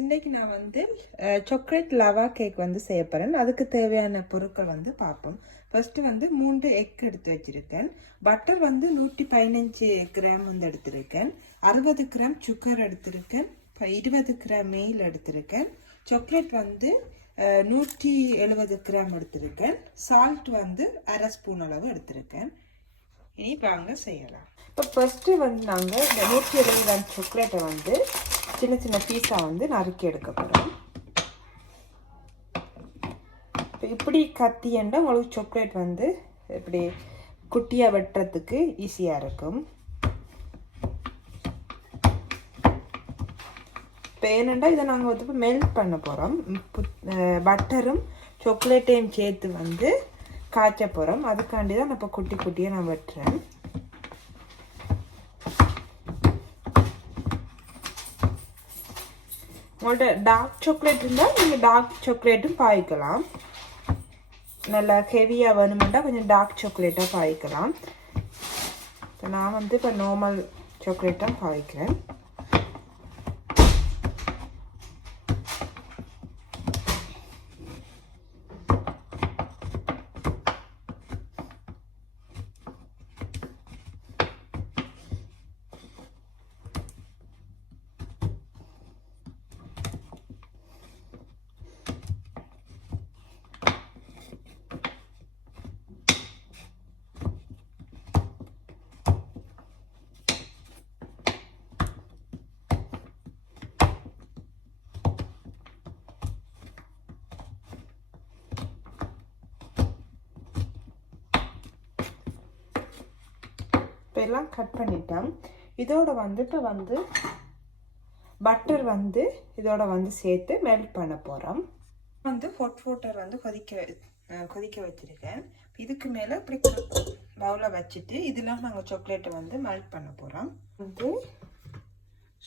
இன்னைக்கு நான் வந்து சாக்லேட் லவா கேக் வந்து செய்ய போகிறேன். அதுக்கு தேவையான பொருட்கள் வந்து பார்ப்போம். ஃபர்ஸ்ட் வந்து 3 எக் எடுத்து வச்சிருக்கேன். பட்டர் வந்து 115 கிராம் வந்து எடுத்திருக்கேன். 60 கிராம் சுகர் எடுத்திருக்கேன். 20 கிராம் மெயில் எடுத்திருக்கேன். சாக்லேட் வந்து 170 கிராம் எடுத்திருக்கேன். சால்ட் வந்து அரை ஸ்பூன் அளவு எடுத்திருக்கேன். இனி வாங்க செய்யலாம். இப்போ ஃபர்ஸ்ட்டு வந்து நாங்கள் இந்த 170 கிராம் சாக்லேட்டை வந்து சின்ன சின்ன பீஸாக வந்து நறுக்கி எடுக்க போகிறோம். இப்போ இப்படி கத்தியண்டா உங்களுக்கு சாக்லேட் வந்து இப்படி குட்டியாக வெட்டுறதுக்கு ஈஸியாக இருக்கும். இப்போ ஏனெண்டா இதை நாங்கள் வந்து இப்போ மெல்ட் பண்ண போகிறோம். பட்டரும் சாக்லேட்டையும் சேர்த்து வந்து காய்ச்ச போகிறோம். அதுக்காண்டி தான் நான் இப்போ குட்டி குட்டியாக நான் வெட்டுறேன். உங்கள்கிட்ட டார்க் சாக்லேட் இருந்தால் நீங்கள் டார்க் சாக்லேட்டும் பாய்க்கலாம். நல்லா ஹெவியாக வேணுமெண்டா கொஞ்சம் டார்க் சாக்லேட்டாக பாய்க்கலாம். இப்போ நான் வந்து இப்போ நார்மல் சாக்லேட்டாக பாய்க்கிறேன். இப்போ எல்லாம் கட் பண்ணிட்டேன். இதோட வந்து இப்போ வந்து பட்டர் வந்து இதோட வந்து சேர்த்து மெல்ட் பண்ண போகிறோம். வந்து ஹாட் வாட்டர் வந்து கொதிக்க வச்சுருக்கேன். இதுக்கு மேலே இப்படி பவுலை வச்சுட்டு இதெல்லாம் நாங்கள் சாக்லேட்டை வந்து மெல்ட் பண்ண போகிறோம். வந்து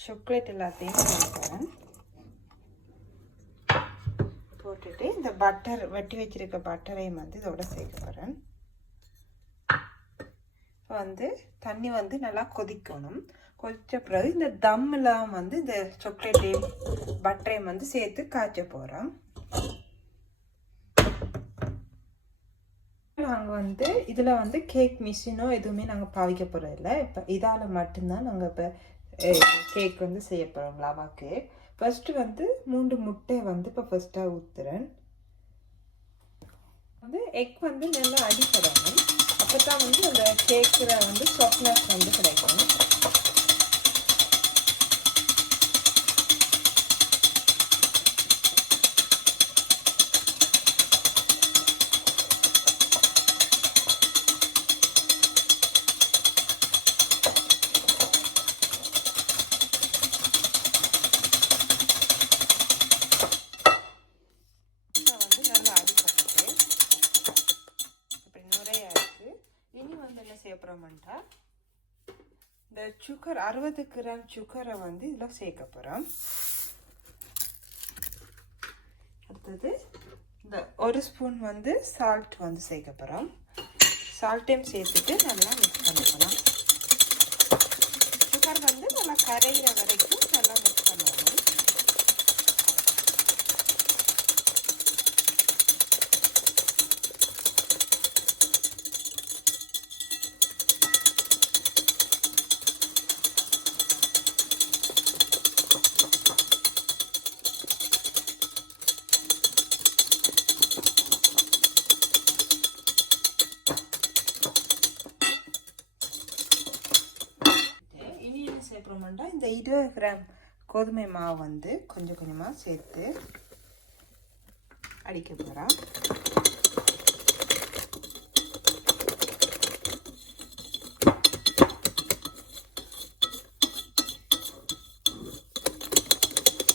சாக்லேட் எல்லாத்தையும் போடுறேன். போட்டுட்டு இந்த பட்டர் வெட்டி வச்சிருக்க பட்டரையும் வந்து இதோட சேர்க்க போகிறேன். வந்து தண்ணி வந்து நல்லா கொதிக்கணும். கொதித்த பிறகு இந்த தம்மெல்லாம் வந்து இந்த சாக்லேட்டையும் பட்டரையும் வந்து சேர்த்து காய்ச்ச போகிறோம். நாங்கள் வந்து இதில் வந்து கேக் மிஷினோ எதுவுமே நாங்கள் பாவிக்க போகிறதில்ல. இப்போ இதால் மட்டும்தான் நாங்கள் இப்போ கேக் வந்து செய்ய போகிறோம். லவா கேக். ஃபர்ஸ்ட்டு வந்து 3 முட்டையை வந்து இப்போ ஃபர்ஸ்ட்டாக ஊற்றுறேன். வந்து எக் வந்து நல்லா அடிப்படணும். அப்போ தான் வந்து அந்த கேக்கில் வந்து சாஃப்ட்னஸ் வந்து கிடைக்கும். சேர்ப்புறோம்ட்டா இந்த சுகர் 60 கிராம் சுகரை வந்து இதில் சேர்க்க போகிறோம். அடுத்தது இந்த 1 ஸ்பூன் வந்து சால்ட் வந்து சேர்க்க போகிறோம். சால்ட்டையும் சேர்த்துட்டு நல்லா மிக்ஸ் பண்ணிக்கலாம். சுகர் வந்து நல்லா கரைகிற வரைக்கும் நல்லா மிக்ஸ் பண்ணணும். சேர்ப்புறோம்னா இந்த 20 கிராம் கோதுமை மாவு வந்து கொஞ்சம் கொஞ்சமாக சேர்த்து அடிக்க போகிறோம்.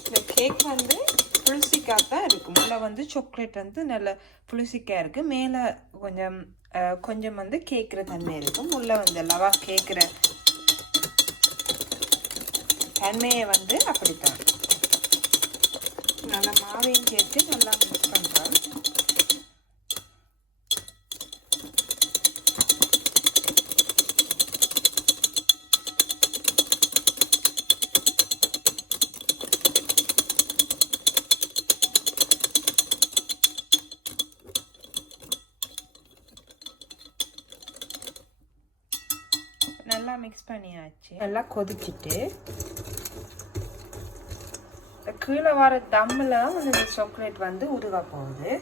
இந்த கேக் வந்து புளிசிக்காக தான் இருக்கும். உள்ள வந்து சாக்லேட் வந்து நல்ல புளிசிக்காக இருக்குது. மேலே கொஞ்சம் வந்து கேட்குற தன்மை இருக்கும். உள்ள வந்து லவா கேட்குற தன்மையை வந்து அப்படித்தான். நல்லா மாவையும் சேர்த்து நல்லா மிக்ஸ் பண்ணுறோம். மிக்ஸ் பண்ணியாச்சு. நல்லா கொதிச்சுட்டு கீழே வர தம்மில் இந்த சாக்லேட் வந்து உருக போகுது.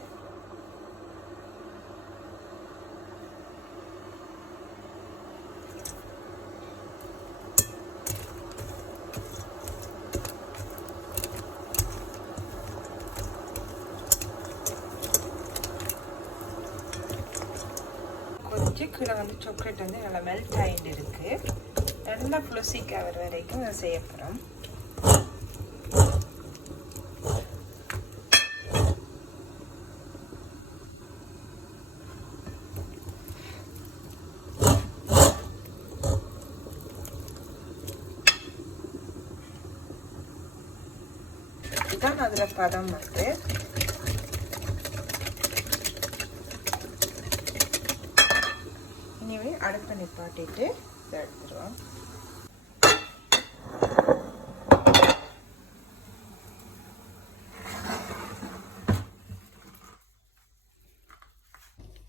கொதிச்சு கீழே வந்து சாக்லேட் வந்து நல்லா மெல்ட் ஆகிட்டு இருக்கு. நல்லா ஃப்ளூசிக்காக வர வரைக்கும் அதை செய்ய போகிறோம். இதுதான் அதில் பதம் வந்து. இனிமே அடுப்பை நிப்பாட்டிட்டு இதை எடுத்துருவோம்.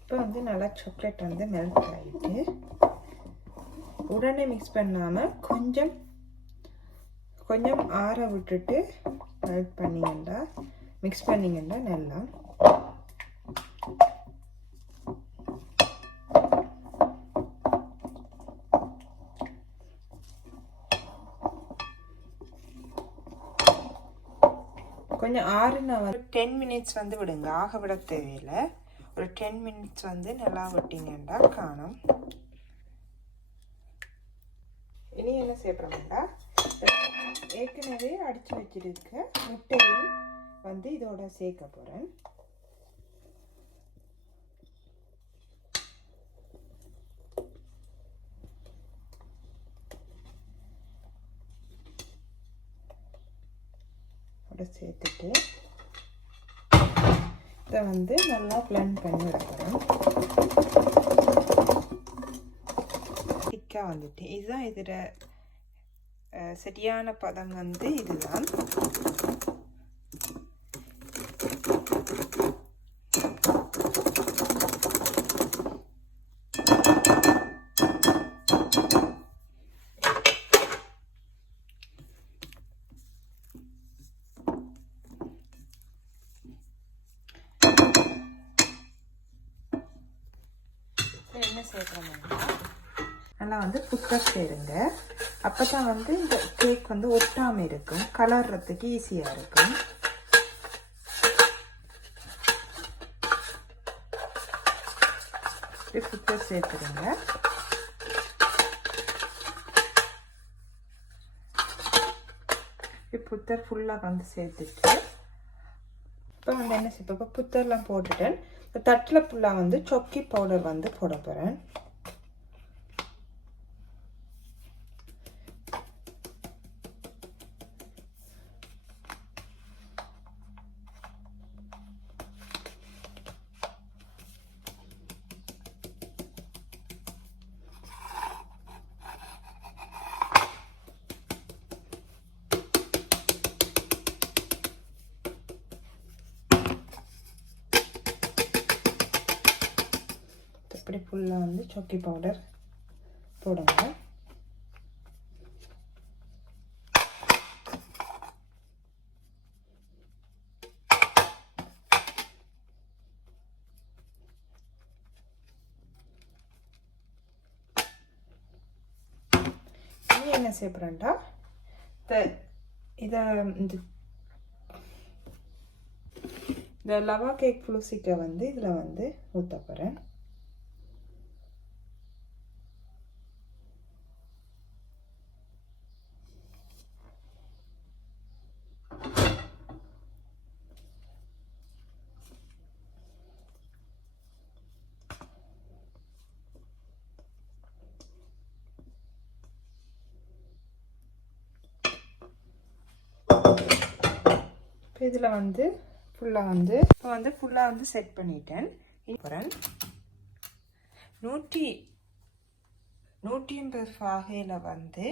இப்போ வந்து நல்லா சாக்லேட் வந்து மெல்ட் ஆகிட்டு உடனே மிக்ஸ் பண்ணாமல் கொஞ்சம் கொஞ்சம் ஆற விட்டுட்டு மெல்ட் பண்ணிங்கண்டா மிக்ஸ் பண்ணிங்கன்னா நல்லா கொஞ்சம் ஆறுனா வந்து 10 மினிட்ஸ் வந்து விடுங்க. ஆக விட தேவையில்லை. ஒரு 10 மினிட்ஸ் வந்து நல்லா விட்டிங்கன்னா காணும். இனி என்ன செய்யப்படும்டா, ஏற்கனவே அடித்து வச்சிருக்க முட்டையும் வந்து இதோட சேர்க்க போகிறேன். அதோட சேர்த்துட்டு இதை வந்து நல்லா பிளெண்ட் பண்ணி வைக்கிறேன். திக்காக வந்துட்டு இதுதான் இதில் சரியான பதம் வந்து இதுதான். என்ன சேர்க்குறோம்னா நல்லா வந்து புத்தர் சேருங்க. அப்போ தான் வந்து இந்த கேக் வந்து ஒட்டாமல் இருக்கும், கலர்றதுக்கு ஈஸியாக இருக்கும். புத்தர் சேர்த்துருங்க. புத்தர் ஃபுல்லாக வந்து சேர்த்துட்டு இப்போ வந்து என்ன செய்ய, இப்போ புத்தர்லாம் போட்டுட்டேன். இப்போ தட்டில் ஃபுல்லாக வந்து சொக்கி பவுடர் வந்து போட போகிறேன். இப்படி ஃபுல்லாக வந்து சொக்கி பவுடர் போடுங்க. என்ன செய்ய போகிறேன்டா, இதை இந்த லவா கேக் ஃப்ளூசிக்கை வந்து இதில் வந்து ஊற்ற போகிறேன். இதில் வந்து ஃபுல்லாக வந்து இப்போ வந்து ஃபுல்லாக வந்து செட் பண்ணிட்டேன். அப்புறம் 180 பாகையில் வந்து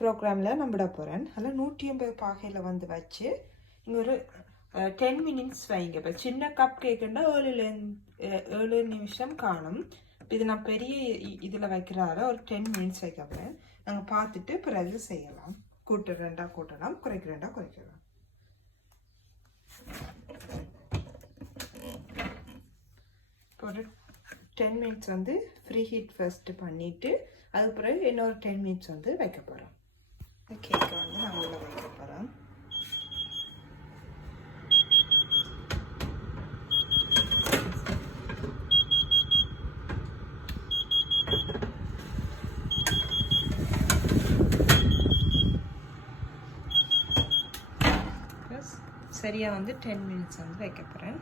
ப்ரோக்ராமில் நான் விட போகிறேன். அதில் 180 பாகையில் வந்து வச்சு இங்கே ஒரு 10 மினிட்ஸ் வைங்க. இப்போ சின்ன கப் கேக்குன்னா 7 நிமிஷம் காணும். இது நான் பெரிய இதில் வைக்கிறார ஒரு 10 மினிட்ஸ் வைக்க போகிறேன். நாங்கள் பார்த்துட்டு பிறகு செய்யலாம். கூட்டுறேன்டா கூட்டலாம், குறைக்கிறேன்டா குறைக்கலாம். இப்போ ஒரு 10 மினிட்ஸ் வந்து ஃப்ரீ ஹீட் ஃபர்ஸ்ட்டு பண்ணிவிட்டு அதுக்கு பிறகு இன்னொரு 10 மினிட்ஸ் வந்து வைக்க போகிறோம். கேக்கை வந்து நான் உள்ள வைக்க போகிறேன். சரியாக வந்து 10 மினிட்ஸ் வந்து வைக்க போகிறேன்.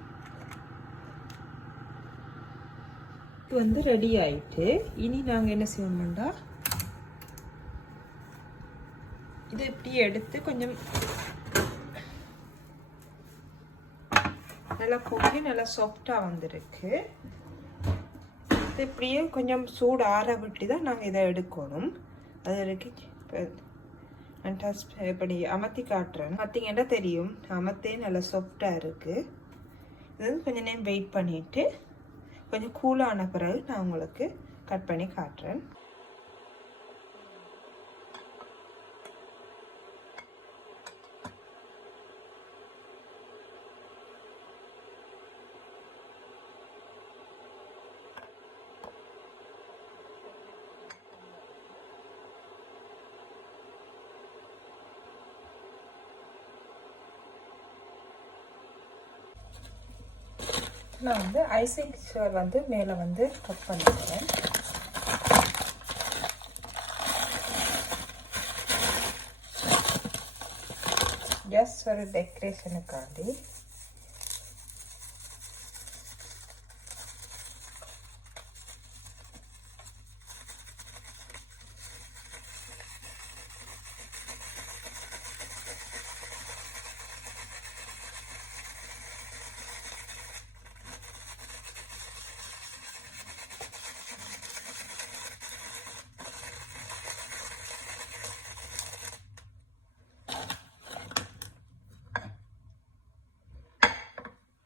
இது வந்து ரெடி ஆயிட்டு இனி நாங்கள் என்ன செய்வோம்னா இது இப்படியே எடுத்து கொஞ்சம் நல்லா பொங்கி நல்லா சாஃப்டாக வந்திருக்கு. இது இப்படியே கொஞ்சம் சூடு ஆற விட்டு தான் நாங்கள் இதை எடுக்கணும். அது வரைக்கும் இப்படி அமர்த்தி காட்டுறேன். பார்த்தீங்கன்னா தெரியும் அமர்த்தே நல்லா சாஃப்டாக இருக்குது. இது வந்து கொஞ்சம் நேரம் வெயிட் பண்ணிவிட்டு கொஞ்சம் கூலான பிறகு நான் உங்களுக்கு கட் பண்ணி காட்டுறேன். நான் வந்து ஐசிங் சுகர் வந்து மேலே வந்து கட் பண்ணிக்கிறேன். ஜஸ்ட் ஒரு டெக்கரேஷனுக்காண்டி.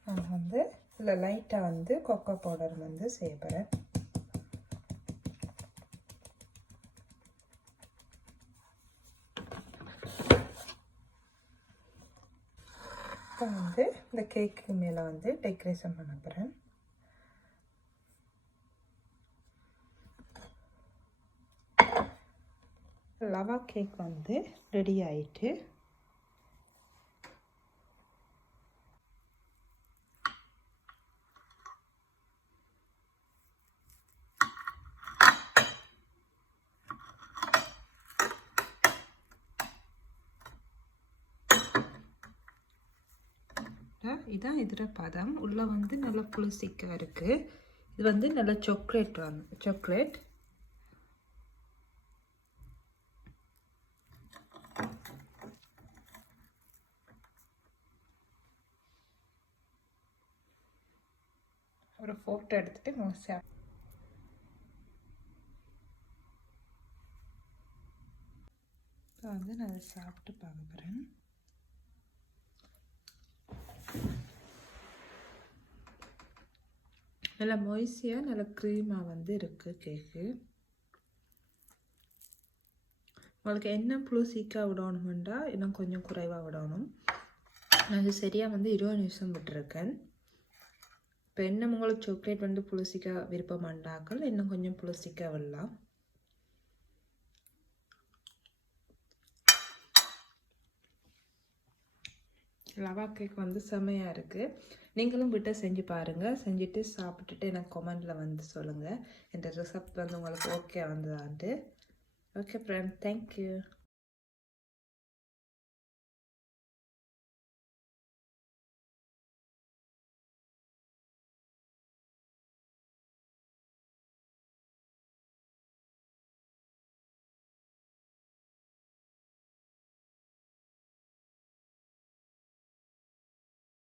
நான் வந்து இதில் லைட்டாக வந்து கொக்கோ பவுடர் வந்து செய்ய போகிறேன். இப்போ வந்து இந்த கேக்கு மேலே வந்து டெக்கரேஷன் பண்ண போகிறேன். லவா கேக் வந்து ரெடி ஆயிட்டு இதான் இதர பதம். உள்ளே வந்து நல்லா புளிசிக்காக இருக்குது. இது வந்து நல்லா சாக்லேட் ஒரு ஃபோட்டோ எடுத்துகிட்டு மோஸ்ட் வந்து நான் அதை சாப்பிட்டு பார்க்க போகிறேன். நல்லா மொய்ஸியாக நல்ல க்ரீமாக வந்து இருக்குது கேக்கு. உங்களுக்கு என்ன புளுசிக்காக விடணுமெண்டா இன்னும் கொஞ்சம் குறைவாக விடணும். நான் இது சரியாக வந்து 20 நிமிஷம் விட்டுருக்கேன். இப்போ என்ன உங்களுக்கு சாக்லேட் வந்து புளுசிக்காக விருப்பமாண்டாக்கள் இன்னும் கொஞ்சம் புளுசிக்காக விடலாம். லவா கேக் வந்து செமையாக இருக்குது. நீங்களும் வீட்டை செஞ்சு பாருங்கள். செஞ்சுட்டு சாப்பிட்டுட்டு எனக்கு கமெண்டில் வந்து சொல்லுங்கள் இந்த ரெசிபி வந்து உங்களுக்கு ஓகே வந்ததான்ட்டு. Okay friend, thank you.